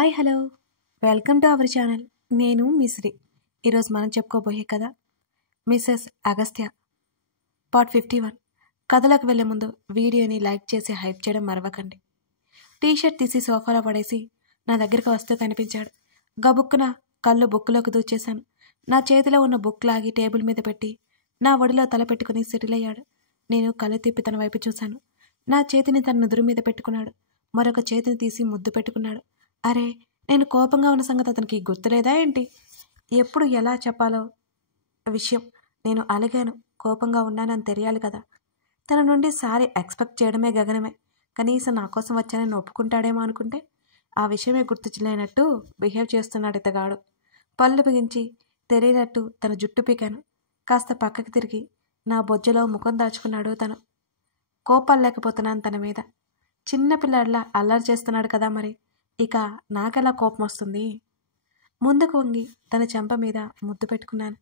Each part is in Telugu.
Hi hello welcome to our channel. నేను మిశ్రీ. ఈరోజు మనం చెప్పుకోబోయే కథ మిసెస్ అగస్త్య పార్ట్ 51. కథలకు వెళ్లే ముందు వీడియోని లైక్ చేసి హైప్ చేయడం మరవకండి. టీషర్ట్ తీసి సోఫాలో పడేసి నా దగ్గరికి వస్తూ కనిపించాడు. గబుక్కున కళ్ళు బుక్లోకి దూచేశాను. నా చేతిలో ఉన్న బుక్ లాగి టేబుల్ మీద పెట్టి నా ఒడిలో తల పెట్టుకుని సెటిల్ అయ్యాడు. నేను కళ్ళు తిప్పి తన వైపు చూశాను. నా చేతిని తన నుదురు మీద పెట్టుకున్నాడు. మరొక చేతిని తీసి ముద్దు పెట్టుకున్నాడు. అరే, నేను కోపంగా ఉన్న సంగతి అతనికి గుర్తులేదా ఏంటి? ఎప్పుడు ఎలా చెప్పాలో విషయం. నేను అలిగాను, కోపంగా ఉన్నానని తెలియాలి కదా. తన నుండి సారీ ఎక్స్పెక్ట్ చేయడమే గగనమే. కనీసం నా కోసం వచ్చానని ఒప్పుకుంటాడేమో అనుకుంటే ఆ విషయమే గుర్తులేనట్టు బిహేవ్ చేస్తున్నాడు ఇతగాడు. పళ్ళు బిగించి తెలియనట్టు తన జుట్టు పీకాను. కాస్త పక్కకి తిరిగి నా బొజ్జలో ముఖం దాచుకున్నాడు తను. కోపాలు లేకపోతున్నాను తన మీద. చిన్నపిల్లాడిలా అల్లరి చేస్తున్నాడు కదా, మరి ఇక నాకెలా కోపం వస్తుంది? ముందుకు వంగి తన చెంప మీద ముద్దు పెట్టుకున్నాను.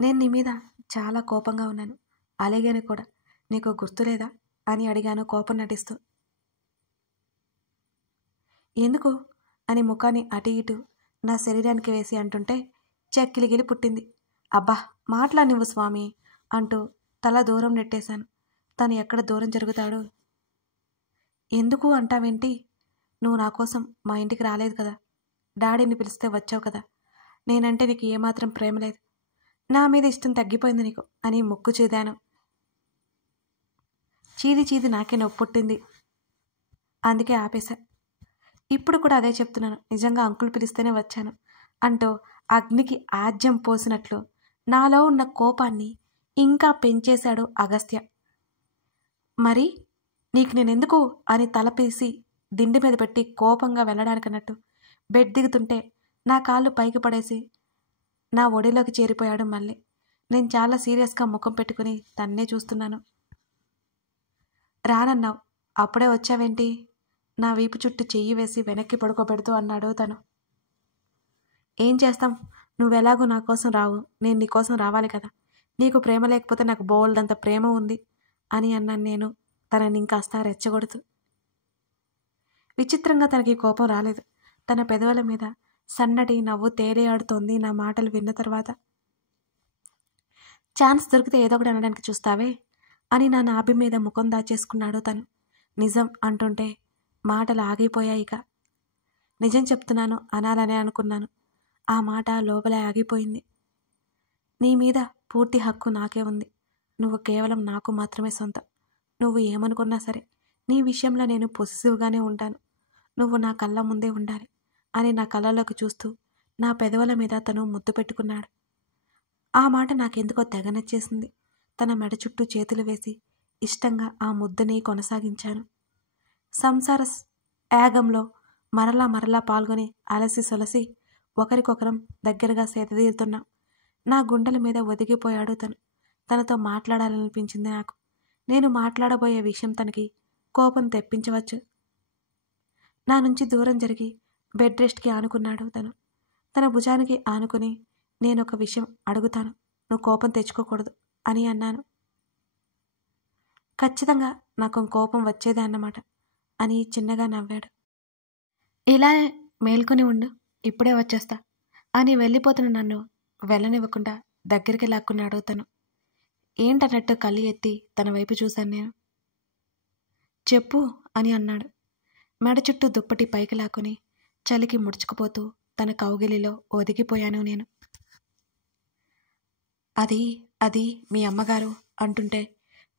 నేను నీ మీద చాలా కోపంగా ఉన్నాను, అలాగేని కూడా. నీకు గుర్తులేదా అని అడిగాను కోపం నటిస్తూ. ఎందుకు అని ముఖాన్ని అటు ఇటు నా శరీరానికి వేసి అంటుంటే చెక్కిలిగిలి పుట్టింది. అబ్బా, మాట్లాడినివ్వు స్వామి అంటూ తల దూరం నెట్టేశాను. తను ఎక్కడ దూరం జరుగుతాడు? ఎందుకు అంటావేంటి? నువ్వు నా కోసం మా ఇంటికి రాలేదు కదా. డాడీని పిలిస్తే వచ్చావు కదా. నేనంటే నీకు ఏమాత్రం ప్రేమ లేదు. నా మీద ఇష్టం తగ్గిపోయింది నీకు అని ముక్కు చీదాను. చీది నాకే నొప్పి పుట్టింది, అందుకే ఆపేశా. ఇప్పుడు కూడా అదే చెప్తున్నాను. నిజంగా అంకుల్ పిలిస్తేనే వచ్చాను అంటూ అగ్నికి ఆజ్యం పోసినట్లు నాలో ఉన్న కోపాన్ని ఇంకా పెంచేశాడు అగస్త్య. మరి నీకు నేనెందుకు అని తలపేసి దిండి మీద పెట్టి కోపంగా వెళ్ళడానికన్నట్టు బెడ్ దిగుతుంటే నా కాళ్ళు పైకి పడేసి నా ఒడిలోకి చేరిపోయాడు మళ్ళీ. నేను చాలా సీరియస్గా ముఖం పెట్టుకుని తన్నే చూస్తున్నాను. రానన్నావు, అప్పుడే వచ్చావేంటి? నా వీపు చుట్టూ చెయ్యి వేసి వెనక్కి పడుకోబెడుతూ అన్నాడు తను. ఏం చేస్తాం, నువ్వెలాగూ నా కోసం రావు, నేను నీ కోసం రావాలి కదా. నీకు ప్రేమ లేకపోతే నాకు బోల్డంత ప్రేమ ఉంది అని అన్నాను నేను తనని ఇంకాస్త రెచ్చగొడుతూ. విచిత్రంగా తనకి కోపం రాలేదు. తన పెదవుల మీద సన్నటి నవ్వు తేలియాడుతోంది నా మాటలు విన్న తర్వాత. ఛాన్స్ దొరికితే ఏదో ఒకటి అనడానికి చూస్తావే అని నా నాభి మీద ముఖం దాచేసుకున్నాడు తను. నిజం అంటుంటే మాటలు ఆగిపోయాయిక. నిజం చెప్తున్నాను అనాలనే అనుకున్నాను. ఆ మాట లోపలే ఆగిపోయింది. నీ మీద పూర్తి హక్కు నాకే ఉంది. నువ్వు కేవలం నాకు మాత్రమే సొంతం. నువ్వు ఏమనుకున్నా సరే నీ విషయంలో నేను పొసెసివ్గానే ఉంటాను. నువ్వు నా కళ్ళ ముందే ఉండాలి అని నా కళ్ళలోకి చూస్తూ నా పెదవుల మీద తను ముద్దు పెట్టుకున్నాడు. ఆ మాట నాకెందుకో తెగ నచ్చేసింది. తన మెడ చుట్టూ చేతులు వేసి ఇష్టంగా ఆ ముద్దుని కొనసాగించాను. సంసార యాగంలో మరలా పాల్గొని అలసి సొలసి ఒకరికొకరం దగ్గరగా సేదతీరుతున్నాం. నా గుండెల మీద ఒదిగిపోయాడు తను. తనతో మాట్లాడాలనిపించింది నాకు. నేను మాట్లాడబోయే విషయం తనకి కోపం తెప్పించవచ్చు. నా నుంచి దూరం జరిగి బెడ్ రెస్ట్కి ఆనుకున్నాడు తను. తన భుజానికి ఆనుకుని నేనొక విషయం అడుగుతాను, నువ్వు కోపం తెచ్చుకోకూడదు అని అన్నాను. ఖచ్చితంగా నాకు కోపం వచ్చేదే అన్నమాట అని చిన్నగా నవ్వాడు. ఇలా మేల్కొని ఉండు, ఇప్పుడే వచ్చేస్తా అని వెళ్ళిపోతున్న నన్ను వెళ్ళనివ్వకుండా దగ్గరికి లాక్కున్నాడు తను. ఏంటన్నట్టు కళ్ళు ఎత్తి తన వైపు చూశాను నేను. చెప్పు అని అన్నాడు. మెడ చుట్టూ దుప్పటి పైకి లాక్కుని చలికి ముడుచుకుపోతూ తన కౌగిలిలో ఒదిగిపోయాను నేను. అది మీ అమ్మగారు అంటుంటే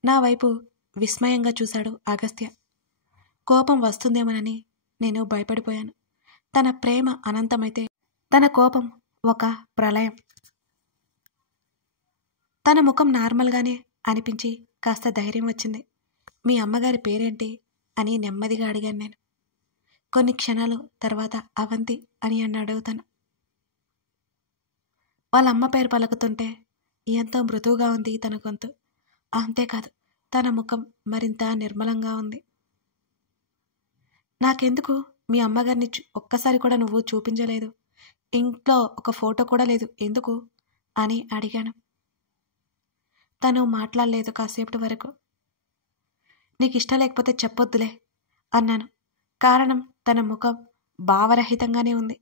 నా వైపు విస్మయంగా చూశాడు అగస్త్య. కోపం వస్తుందేమోనని నేను భయపడిపోయాను. తన ప్రేమ అనంతమైతే తన కోపం ఒక ప్రళయం. తన ముఖం నార్మల్గానే అనిపించి కాస్త ధైర్యం వచ్చింది. మీ అమ్మగారి పేరేంటి అని నెమ్మదిగా అడిగాను నేను. కొన్ని క్షణాలు తర్వాత అవంతి అని అన్నాడు తను. వాళ్ళ అమ్మ పేరు పలుకుతుంటే ఎంతో మృదువుగా ఉంది తన గొంతు. అంతేకాదు, తన ముఖం మరింత నిర్మలంగా ఉంది. నాకెందుకు మీ అమ్మగారిని ఒక్కసారి కూడా నువ్వు చూపించలేదు? ఇంట్లో ఒక ఫోటో కూడా లేదు, ఎందుకు అని అడిగాను. తను మాట్లాడలేదు కాసేపటి వరకు. నీకు ఇష్టం లేకపోతే చెప్పొద్దులే అన్నాను. కారణం తన ముఖం భావరహితంగానే ఉంది.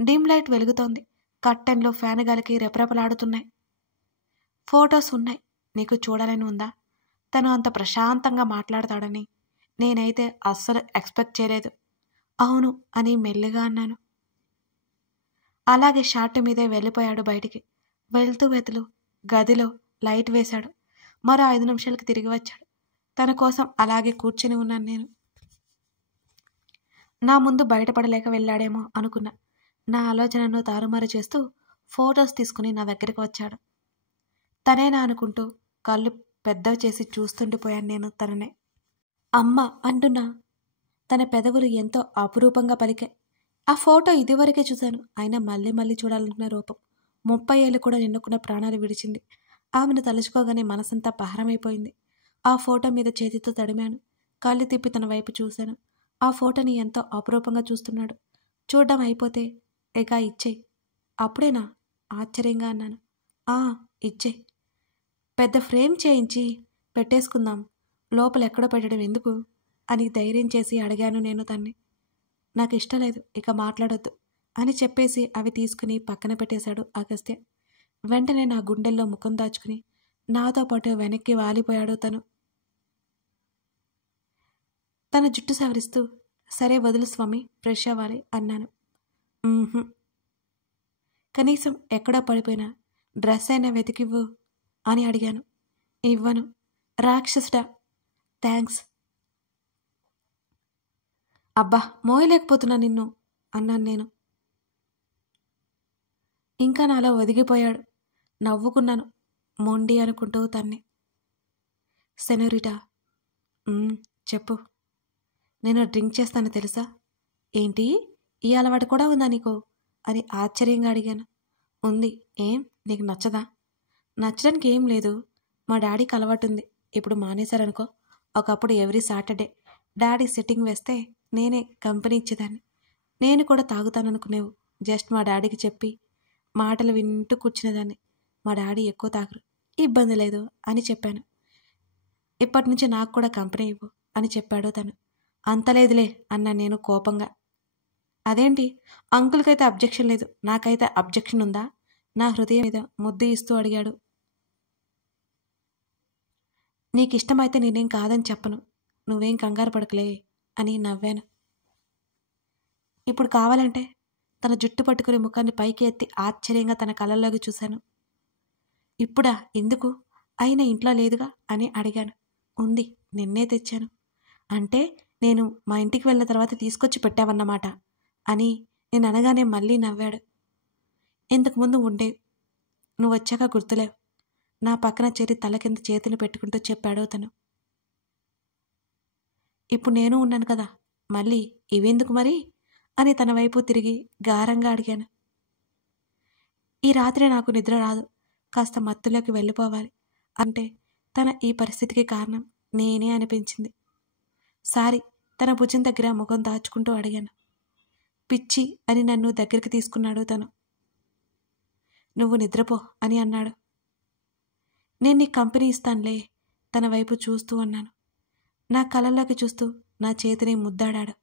డిమ్ లైట్ వెలుగుతోంది. కర్టెన్లు ఫ్యాన్ గాలికి రెపరెపలాడుతున్నాయి. ఫొటోస్ ఉన్నాయి. నీకు చూడాలని ఉందా? తను అంత ప్రశాంతంగా మాట్లాడతాడని నేనైతే అస్సలు ఎక్స్పెక్ట్ చేయలేదు. అవును అని మెల్లిగా అన్నాను. అలాగే షార్ట్ మీదే వెళ్ళిపోయాడు బయటికి. వెళ్తూ గదిలో లైట్ వేశాడు. మరో 5 నిమిషాలకి తిరిగి వచ్చాడు. తన కోసం అలాగే కూర్చుని ఉన్నాను నేను. నా ముందు బయటపడలేక వెళ్ళాడేమో అనుకున్నా. నా ఆలోచనను తారుమారు చేస్తూ ఫొటోస్ తీసుకుని నా దగ్గరికి వచ్చాడు. తనేనా అనుకుంటూ కళ్ళు పెద్దవి చేసి చూస్తుండిపోయాను నేను తననే. అమ్మ అంటున్నా తన పెదవులు ఎంతో అపురూపంగా పలికాయి. ఆ ఫోటో ఇదివరకే చూశాను. అయినా మళ్ళీ మళ్ళీ చూడాలనుకున్న రూపం. 30 ఏళ్ళు కూడా నిన్నుకున్న ప్రాణాలు విడిచింది. ఆమెను తలుచుకోగానే మనసంతా పహరమైపోయింది. ఆ ఫోటో మీద చేతితో తడిమాను. కళ్ళు తిప్పి తన వైపు చూశాను. ఆ ఫోటోని ఎంతో అపురూపంగా చూస్తున్నాడు. చూడ్డం అయిపోతే ఇక ఇచ్చేయి. అప్పుడేనా? ఆశ్చర్యంగా అన్నాను. ఇచ్చేయి. పెద్ద ఫ్రేమ్ చేయించి పెట్టేసుకుందాం. లోపల ఎక్కడో పెట్టడం ఎందుకు అని ధైర్యం చేసి అడిగాను నేను తన్ని. నాకు ఇష్టం లేదు, ఇక మాట్లాడొద్దు అని చెప్పేసి అవి తీసుకుని పక్కన పెట్టేశాడు అగస్త్య. వెంటనే నా గుండెల్లో ముఖం దాచుకుని నాతో పాటు వెనక్కి వాలిపోయాడు తను. తన జుట్టు సవరిస్తూ సరే వదులు స్వామి, ఫ్రెష్ అవ్వాలి అన్నాను. కనీసం ఎక్కడో పడిపోయినా డ్రెస్ అయినా వెతికివ్వు అని అడిగాను. ఇవ్వను. రాక్షసుడా. థ్యాంక్స్. అబ్బా మోయలేకపోతున్నా నిన్ను అన్నాను నేను. ఇంకా నాలో ఒదిగిపోయాడు. నవ్వుకున్నాను మొండి అనుకుంటూ తన్ని. సెనోరిటా. చెప్పు. నేను డ్రింక్ చేస్తాను తెలుసా? ఏంటి, ఈ అలవాటు కూడా ఉందా నీకు అని ఆశ్చర్యంగా అడిగాను. ఉంది. ఏం నీకు నచ్చదా? నచ్చడానికి ఏం లేదు. మా డాడీకి అలవాటు ఉంది. ఇప్పుడు మానేశారనుకో. ఒకప్పుడు ఎవ్రీ సాటర్డే డాడీ సెట్టింగ్ వేస్తే నేనే కంపెనీ ఇచ్చేదాన్ని. నేను కూడా తాగుతాననుకునేవు. జస్ట్ మా డాడీకి చెప్పి మాటలు వింటూ కూర్చునేదాన్ని. మా డాడీ ఎక్కువ తాగరు, ఇబ్బంది లేదు అని చెప్పాను. ఇప్పటి నుంచి నాకు కూడా కంపెనీ ఇవ్వు అని చెప్పాడు తను. అంతలేదులే అన్నా నేను కోపంగా. అదేంటి, అంకుల్కైతే అబ్జెక్షన్ లేదు, నాకైతే అబ్జెక్షన్ ఉందా? నా హృదయం మీద ముద్దు ఇస్తూ అడిగాడు. నీకిష్టమైతే నేనేం కాదని చెప్పను, నువ్వేం కంగారు పడకలే అని నవ్వాను. ఇప్పుడు కావాలంటే? తన జుట్టు పట్టుకుని ముఖాన్ని పైకి ఎత్తి ఆశ్చర్యంగా తన కళ్ళల్లోకి చూశాను. ఇప్పుడా? ఎందుకు? అయినా ఇంట్లో లేదుగా అని అడిగాను. ఉంది, నిన్నే తెచ్చాను. అంటే నేను మా ఇంటికి వెళ్ళిన తర్వాత తీసుకొచ్చి పెట్టావన్నమాట అని నేను అనగానే మళ్ళీ నవ్వాడు. ఇంతకుముందు ఉండే, నువ్వు వచ్చాక గుర్తులేవు. నా పక్కన చేరి తల కింద చేతిని పెట్టుకుంటూ చెప్పాడు తను. ఇప్పుడు నేను ఉన్నాను కదా, మళ్ళీ ఇవెందుకు మరి అని తన వైపు తిరిగి గారంగా అడిగాను. ఈ రాత్రి నాకు నిద్ర రాదు, కాస్త మత్తులోకి వెళ్ళిపోవాలి. అంటే తన ఈ పరిస్థితికి కారణం నేనే అనిపించింది. సారీ. తన భుజం దగ్గర ముఖం దాచుకుంటూ అడిగాను. పిచ్చి అని నన్ను దగ్గరికి తీసుకున్నాడు తను. నువ్వు నిద్రపో అని అన్నాడు. నేను నీ కంపెనీ ఇస్తానులే తన వైపు చూస్తూ అన్నాను. నా కళ్ళల్లోకి చూస్తూ నా చేతిని ముద్దాడాడు.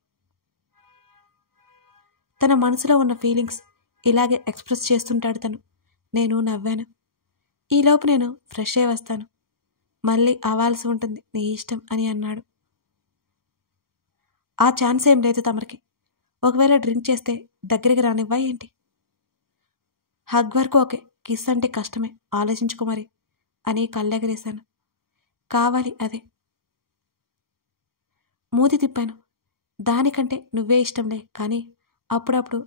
తన మనసులో ఉన్న ఫీలింగ్స్ ఇలాగే ఎక్స్ప్రెస్ చేస్తుంటాడు తను. నేను నవ్వాను. ఈలోపు నేను ఫ్రెష్ అయి వస్తాను, మళ్ళీ అవ్వాల్సి ఉంటుంది, నీ ఇష్టం అని అన్నాడు. ఆ ఛాన్స్ ఏం లేదు తమరికి. ఒకవేళ డ్రింక్ చేస్తే దగ్గరికి రానివ్వా ఏంటి? హగ్ వరకు ఓకే, కిస్ అంటే కష్టమే, ఆలోచించుకో మరి అని కళ్ళెగరేశాను. కావాలి అదే. మూతి తిప్పాను. దానికంటే నువ్వే ఇష్టంలే, కానీ అప్పుడప్పుడు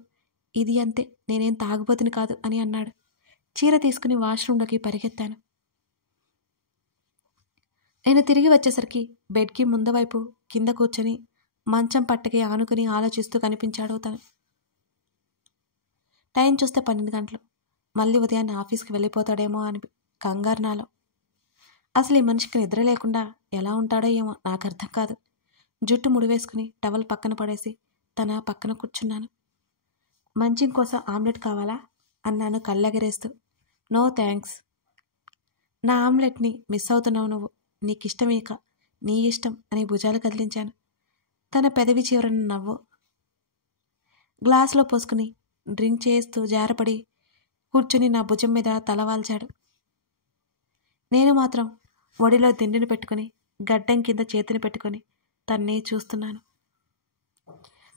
ఇది అంతే, నేనేం తాగుబోతుని కాదు అని అన్నాడు. చీర తీసుకుని వాష్రూమ్లోకి పరిగెత్తాను. నేను తిరిగి వచ్చేసరికి బెడ్కి ముందవైపు కింద కూర్చొని మంచం పట్టకి ఆనుకుని ఆలోచిస్తూ కనిపించాడు తను. టైం చూస్తే 12 గంటలు. మళ్ళీ ఉదయాన్నే ఆఫీస్కి వెళ్ళిపోతాడేమో అని కంగారు నాలో. అసలు ఈ మనిషికి నిద్ర లేకుండా ఎలా ఉంటాడో ఏమో నాకు అర్థం కాదు. జుట్టు ముడివేసుకుని టవల్ పక్కన పడేసి తన పక్కన కూర్చున్నాను. మంచం కోసం ఆమ్లెట్ కావాలా అన్నాను కళ్ళెగరేస్తూ. No thanks. నా ఆమ్లెట్ని మిస్ అవుతున్నావు నువ్వు. నీకిష్టమేక నీ ఇష్టం అని భుజాలు కదిలించాను. తన పెదవి చివరన నవ్వు. గ్లాసులో పోసుకుని డ్రింక్ చేస్తూ జారపడి కూర్చుని నా భుజం మీద తలవాల్చాడు. నేను మాత్రం ఒడిలో దిండుని పెట్టుకుని గడ్డం కింద చేతిని పెట్టుకుని తన్నే చూస్తున్నాను.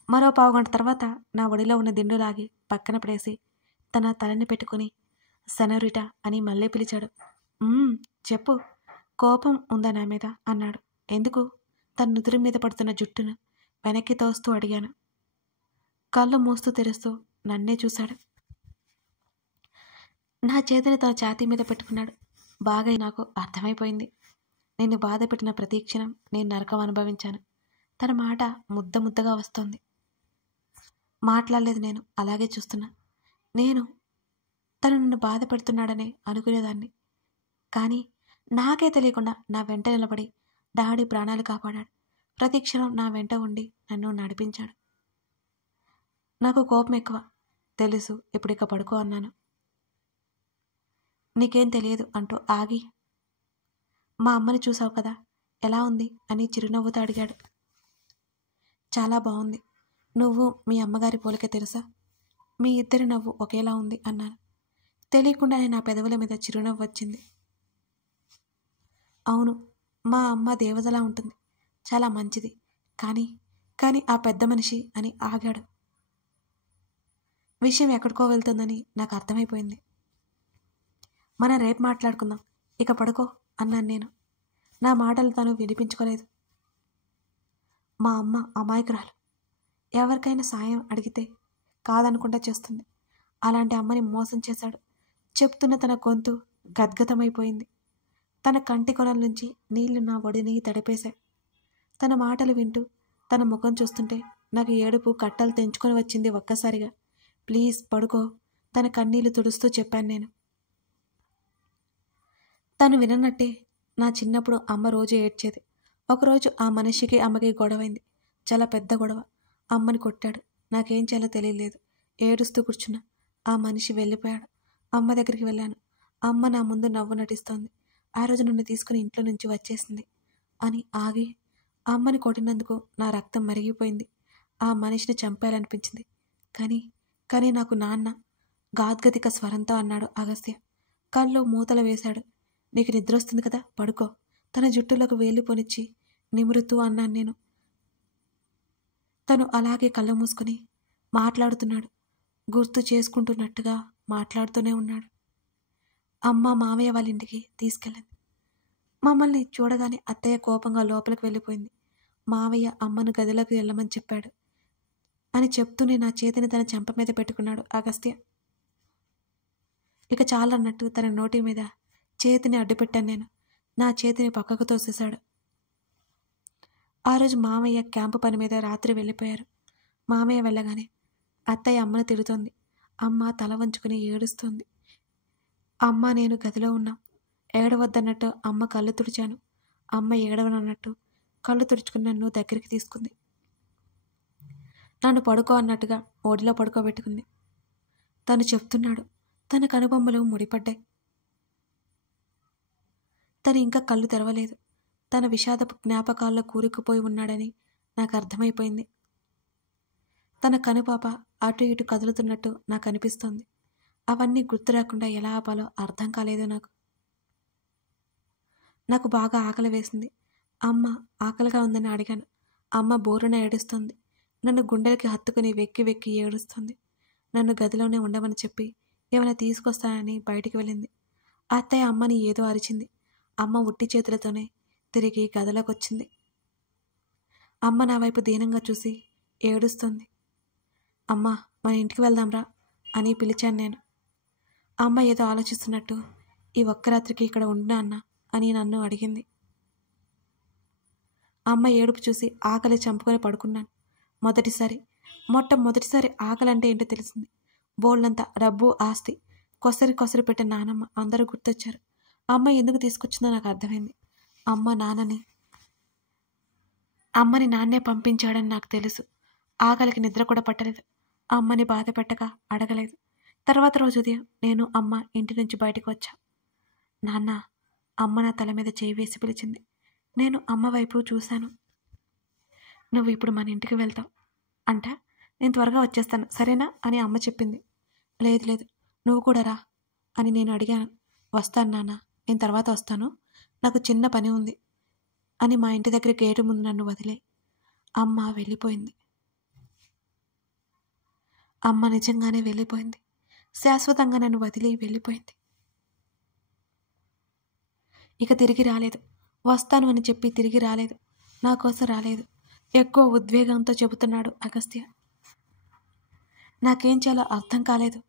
మరో పావుగంట తర్వాత నా ఒడిలో ఉన్న దిండు లాగి పక్కన పడేసి తన తలని పెట్టుకుని సెనోరిటా అని మళ్ళీ పిలిచాడు. చెప్పు, కోపం ఉందా నా మీద అన్నాడు. ఎందుకు? తన నుదురు మీద పడుతున్న జుట్టును వెనక్కి తోస్తూ అడిగాను. కళ్ళు మూస్తూ తెరుస్తూ నన్నే చూశాడు. నా చేతిని తన ఛాతీ మీద పెట్టుకున్నాడు. బాగా నాకు అర్థమైపోయింది. నిన్ను బాధ పెట్టిన ప్రతి క్షణం నేను నరకం అనుభవించాను. తన మాట ముద్ద ముద్దగా వస్తోంది. మాట్లాడలేదు. నేను అలాగే చూస్తున్నా. నేను తను నన్ను బాధ పెడుతున్నాడనే అనుకునేదాన్ని. కానీ నాకే తెలియకుండా నా వెంట నిలబడి డాడీ ప్రాణాలు కాపాడాడు. ప్రతి క్షణం నా వెంట ఉండి నన్ను నడిపించాడు. నాకు కోపం ఎక్కువ తెలుసు. ఇప్పుడు ఇక పడుకో అన్నాను. నీకేం తెలియదు అంటూ ఆగి, మా అమ్మని చూసావు కదా, ఎలా ఉంది అని చిరునవ్వుతో అడిగాడు. చాలా బాగుంది. నువ్వు మీ అమ్మగారి పోలిక తెలుసా? మీ ఇద్దరి నవ్వు ఒకేలా ఉంది అన్నాను. తెలియకుండానే నా పెదవుల మీద చిరునవ్వు వచ్చింది. అవును, మా అమ్మ దేవతలా ఉంటుంది. చాలా మంచిది. కానీ ఆ పెద్ద మనిషి అని ఆగాడు. విషయం ఎక్కడికో వెళ్తుందని నాకు అర్థమైపోయింది. మనం రేపు మాట్లాడుకుందాం, ఇక పడుకో అన్నాను నేను. నా మాటలు తను వినిపించుకోలేదు. మా అమ్మ అమాయకురాలు. ఎవరికైనా సాయం అడిగితే కాదనకుండా చేస్తుంది. అలాంటి అమ్మని మోసం చేశాడు. చెప్తున్న తన గొంతు గద్గతమైపోయింది. తన కంటి కొనల నుంచి నీళ్లు నా ఒడిని తడిపేశాయి. తన మాటలు వింటూ తన ముఖం చూస్తుంటే నాకు ఏడుపు కట్టలు తెంచుకొని వచ్చింది ఒక్కసారిగా. ప్లీజ్ పడుకో, తన కన్నీళ్లు తుడుస్తూ చెప్పాను నేను. తను విననట్టే నా చిన్నప్పుడు అమ్మ రోజు ఏడ్చేది. ఒకరోజు ఆ మనిషికి అమ్మకి గొడవైంది. చాలా పెద్ద గొడవ. అమ్మని కొట్టాడు. నాకేం చేయాలో తెలియలేదు. ఏడుస్తూ కూర్చున్నా. ఆ మనిషి వెళ్ళిపోయాడు. అమ్మ దగ్గరికి వెళ్ళాను. అమ్మ నా ముందు నవ్వు నటిస్తోంది. ఆ రోజు నన్ను తీసుకుని ఇంట్లో నుంచి వచ్చేసింది అని ఆగి, అమ్మని కొట్టినందుకు నా రక్తం మరిగిపోయింది. ఆ మనిషిని చంపాలనిపించింది. కానీ నాకు నాన్న గాద్గదిక స్వరంతో అన్నాడు అగస్త్య. కళ్ళు మూతలు వేశాడు. నీకు నిద్ర వస్తుంది కదా, పడుకో. తన జుట్టులకు వేలు పొనిచ్చి నిమురుతూ అన్నాను నేను. తను అలాగే కళ్ళు మూసుకొని మాట్లాడుతున్నాడు. గుర్తు చేసుకుంటున్నట్టుగా మాట్లాడుతూనే ఉన్నాడు. అమ్మ మామయ్య వాళ్ళ ఇంటికి తీసుకెళ్ళింది. మమ్మల్ని చూడగానే అత్తయ్య కోపంగా లోపలికి వెళ్ళిపోయింది. మావయ్య అమ్మను గదిలోకి వెళ్ళమని చెప్పాడు అని చెప్తూనే నా చేతిని తన చెంప మీద పెట్టుకున్నాడు అగస్త్య. ఇక చాలన్నట్టు తన నోటి మీద చేతిని అడ్డుపెట్టాను నేను. నా చేతిని పక్కకు తోసేశాడు. ఆ రోజు మామయ్య క్యాంపు పని మీద రాత్రి వెళ్ళిపోయారు. మామయ్య వెళ్ళగానే అత్తయ్య అమ్మను తిడుతోంది. అమ్మ తల వంచుకుని ఏడుస్తోంది. అమ్మ నేను గదిలో ఉన్నాం. ఏడవద్దన్నట్టు అమ్మ కళ్ళు తుడిచాను. అమ్మ ఏడవనన్నట్టు కళ్ళు తుడుచుకుని నన్ను దగ్గరికి తీసుకుంది. నన్ను పడుకో అన్నట్టుగా ఒడిలో పడుకోబెట్టుకుంది. తను చెప్తున్నాడు. తన కనుబొమ్మలు ముడిపడ్డాయి. తను ఇంకా కళ్ళు తెరవలేదు. తన విషాదపు జ్ఞాపకాల్లో కూరుకుపోయి ఉన్నాడని నాకు అర్థమైపోయింది. తన కనుపాప అటు ఇటు కదులుతున్నట్టు నాకు అనిపిస్తోంది. అవన్నీ గుర్తు రాకుండా ఎలా ఆపాలో అర్థం కాలేదు నాకు బాగా ఆకలి వేసింది. అమ్మ ఆకలిగా ఉందని అడిగాను. అమ్మ బోరున ఏడుస్తుంది. నన్ను గుండెలకి హత్తుకుని వెక్కి వెక్కి ఏడుస్తుంది. నన్ను గదిలోనే ఉండమని చెప్పి ఏమైనా తీసుకొస్తానని బయటికి వెళ్ళింది. అత్తయ్య అమ్మని ఏదో అరిచింది. అమ్మ ఉట్టి చేతులతోనే తిరిగి గదిలోకి వచ్చింది. అమ్మ నా వైపు దీనంగా చూసి ఏడుస్తుంది. అమ్మ మన ఇంటికి వెళ్దాంరా అని పిలిచాను నేను. అమ్మ ఏదో ఆలోచిస్తున్నట్టు ఈ ఒక్క రాత్రికి ఇక్కడ ఉండినా అన్న అని నన్ను అడిగింది. అమ్మ ఏడుపు చూసి ఆకలి చంపుకొని పడుకున్నాను. మొట్టమొదటిసారి ఆకలి అంటే ఏంటో తెలిసింది. బోళ్ళంతా డబ్బు ఆస్తి కొసరి పెట్టిన నానమ్మ అందరూ గుర్తొచ్చారు. అమ్మ ఎందుకు తీసుకొచ్చిందో నాకు అర్థమైంది. అమ్మని నాన్నే పంపించాడని నాకు తెలుసు. ఆకలికి నిద్ర కూడా పట్టలేదు. అమ్మని బాధ పెట్టక అడగలేదు. తర్వాత రోజు ఉదయం నేను అమ్మ ఇంటి నుంచి బయటకు వచ్చా. నాన్న, అమ్మ నా తల మీద చేయి వేసి పిలిచింది. నేను అమ్మ వైపు చూశాను. నువ్వు ఇప్పుడు మన ఇంటికి వెళ్తావు అంట. నేను త్వరగా వచ్చేస్తాను సరేనా అని అమ్మ చెప్పింది. లేదు లేదు, నువ్వు కూడా రా అని నేను అడిగాను. వస్తాను నాన్న, నేను తర్వాత వస్తాను, నాకు చిన్న పని ఉంది అని మా ఇంటి దగ్గర గేటు ముందు నన్ను వదిలే అమ్మ వెళ్ళిపోయింది. అమ్మ నిజంగానే వెళ్ళిపోయింది. శాశ్వతంగా నన్ను వదిలి వెళ్ళిపోయింది. ఇక తిరిగి రాలేదు. వస్తాను అని చెప్పి తిరిగి రాలేదు. నా కోసం రాలేదు. ఎక్కువ ఉద్వేగంతో చెబుతున్నాడు అగస్త్య. నాకేం చేయాలో అర్థం కాలేదు.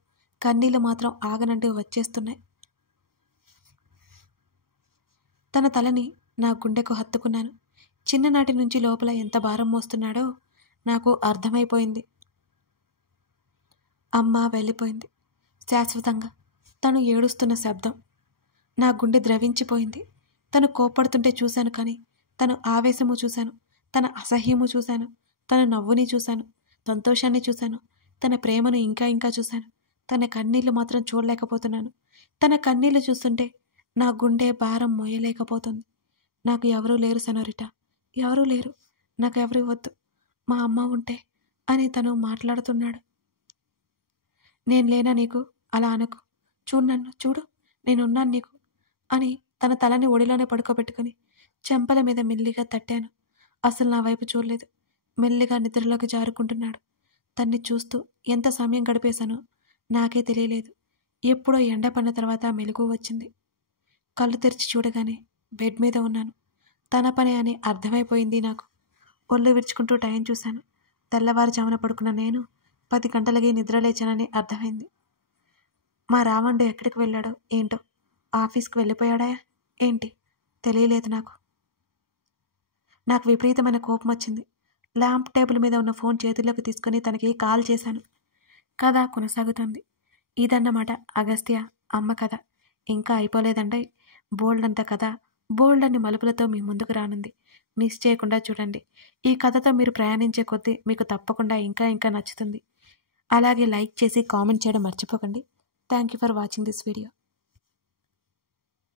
కన్నీళ్ళు మాత్రం ఆగనంటూ వచ్చేస్తున్నాయి. తన తలని నా గుండెకు హత్తుకున్నాను. చిన్ననాటి నుంచి లోపల ఎంత భారం మోస్తున్నాడో నాకు అర్థమైపోయింది. అమ్మ వెళ్ళిపోయింది శాశ్వతంగా. తను ఏడుస్తున్న శబ్దం. నా గుండె ద్రవించిపోయింది. తను కోప్పడుతుంటే చూశాను, కానీ తను ఆవేశము చూశాను, తన అసహ్యము చూశాను, తన నవ్వుని చూశాను, సంతోషాన్ని చూశాను, తన ప్రేమను ఇంకా ఇంకా చూశాను. తన కన్నీళ్లు మాత్రం చూడలేకపోతున్నాను. తన కన్నీళ్లు చూస్తుంటే నా గుండె భారం మోయలేకపోతుంది. నాకు ఎవరూ లేరు సెనోరిటా, ఎవరూ లేరు, నాకు ఎవరు వద్దు, మా అమ్మ ఉంటే అని తను మాట్లాడుతున్నాడు. నేను లేనా నీకు? అలా అనకు, చూడు నన్ను, చూడు నేనున్నాను నీకు అని తన తలని ఒడిలోనే పడుకోబెట్టుకుని చెంపల మీద మెల్లిగా తట్టాను. అసలు నా వైపు చూడలేదు. మెల్లిగా నిద్రలోకి జారుకుంటున్నాడు. తన్ని చూస్తూ ఎంత సమయం గడిపేశానో నాకే తెలియలేదు. ఎప్పుడో ఎండ పడిన తర్వాత మెలకువ వచ్చింది. కళ్ళు తెరిచి చూడగానే బెడ్ మీద ఉన్నాను. తన పని అని అర్థమైపోయింది నాకు. ఒళ్ళు విరుచుకుంటూ టైం చూశాను. తెల్లవారుజామున పడుకున్న నేను 10 గంటలకి నిద్రలేచానని అర్థమైంది. మా రావణుడు ఎక్కడికి వెళ్ళాడో ఏంటో, ఆఫీస్కి వెళ్ళిపోయాడా ఏంటి తెలియలేదు నాకు. నాకు విపరీతమైన కోపం వచ్చింది. ల్యాంప్ టేబుల్ మీద ఉన్న ఫోన్ చేతుల్లోకి తీసుకుని తనకి కాల్ చేశాను. కథ కొనసాగుతుంది. ఇదన్నమాట అగస్త్య అమ్మ కథ. ఇంకా అయిపోలేదండి. బోల్డ్ అంత కథ, బోల్డ్ అన్ని మలుపులతో మీ ముందుకు రానుంది. మిస్ చేయకుండా చూడండి. ఈ కథతో మీరు ప్రయాణించే కొద్దీ మీకు తప్పకుండా ఇంకా ఇంకా నచ్చుతుంది. అలాగే లైక్ చేసి కామెంట్ చేయడం మర్చిపోకండి. Thank you for watching this video.